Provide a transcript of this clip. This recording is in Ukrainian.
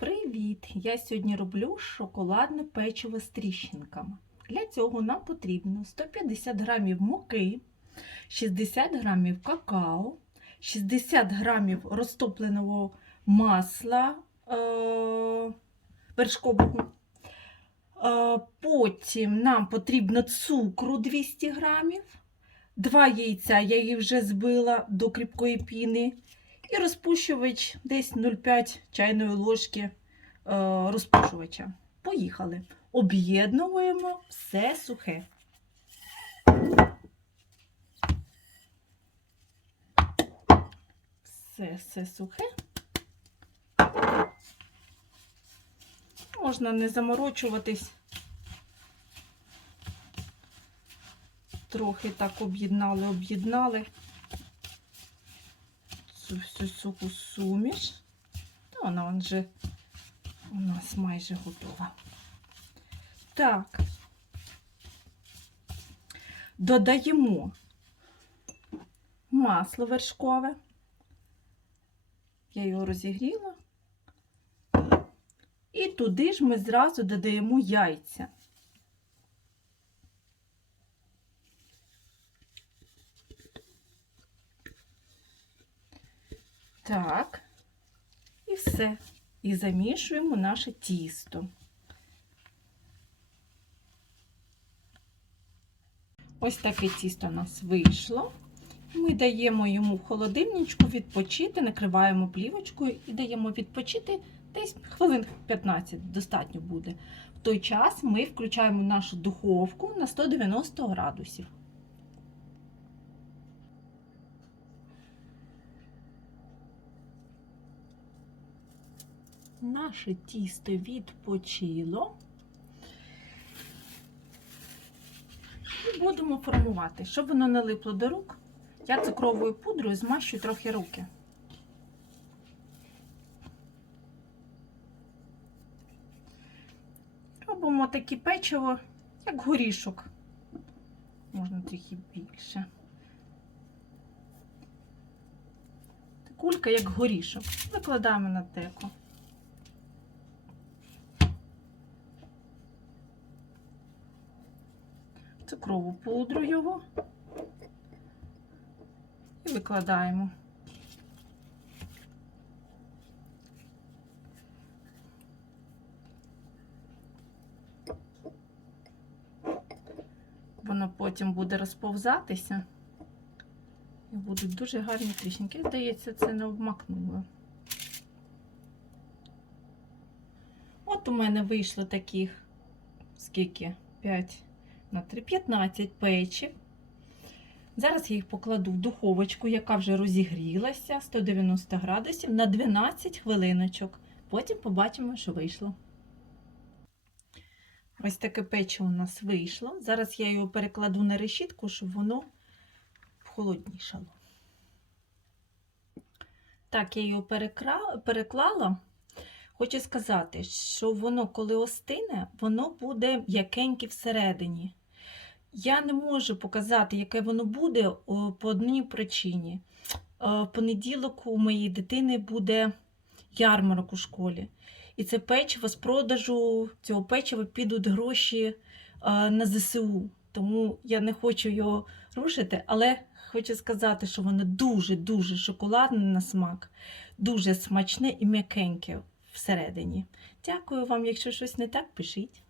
Привіт! Я сьогодні роблю шоколадне печиво з тріщинками. Для цього нам потрібно 150 грамів муки, 60 грамів какао, 60 грамів розтопленого масла е- вершкового. Е, потім нам потрібно цукру 200 грамів, 2 яйця, я їх вже збила до кріпкої піни. І розпущувач десь 0,5 чайної ложки е, розпушувача. Поїхали. Об'єднуємо все сухе. Все, все сухе. Можна не заморочуватись. Трохи так об'єднали, об'єднали всю суху суміш. Та Вона вже у нас майже готова. Так, додаємо масло вершкове. Я його розігріла. І туди ж ми зразу додаємо яйця. Так, і все. І замішуємо наше тісто. Ось таке тісто у нас вийшло. Ми даємо йому в холодильничку відпочити, накриваємо плівочкою і даємо відпочити десь хвилин 15 достатньо буде. В той час ми включаємо нашу духовку на 190 градусів. Наше тісто відпочило. І будемо формувати. Щоб воно не липло до рук, я цукровою пудрою змащую трохи руки. Робимо таке печиво, як горішок. Можна трохи більше. Кулька як горішок. Викладаємо на деко. Цукрову пудру його і викладаємо. Воно потім буде розповзатися і будуть дуже гарні тріщинки. Здається, це не обмакнуло. От у мене вийшло таких скільки? 5 на 3, 15 печів. Зараз я їх покладу в духовочку, яка вже розігрілася 190 градусів на 12 хвилиночок. Потім побачимо, що вийшло. Ось таке печиво у нас вийшло. Зараз я його перекладу на решітку, щоб воно холоднішало. Так, я його перекра... переклала. Хочу сказати, що воно, коли остине, воно буде м'якеньке всередині. Я не можу показати, яке воно буде по одній причині. В понеділок у моєї дитини буде ярмарок у школі. І це печиво з продажу цього печива підуть гроші на ЗСУ. Тому я не хочу його рушити, але хочу сказати, що воно дуже-дуже шоколадне на смак, дуже смачне і м'якеньке всередині. Дякую вам, якщо щось не так, пишіть.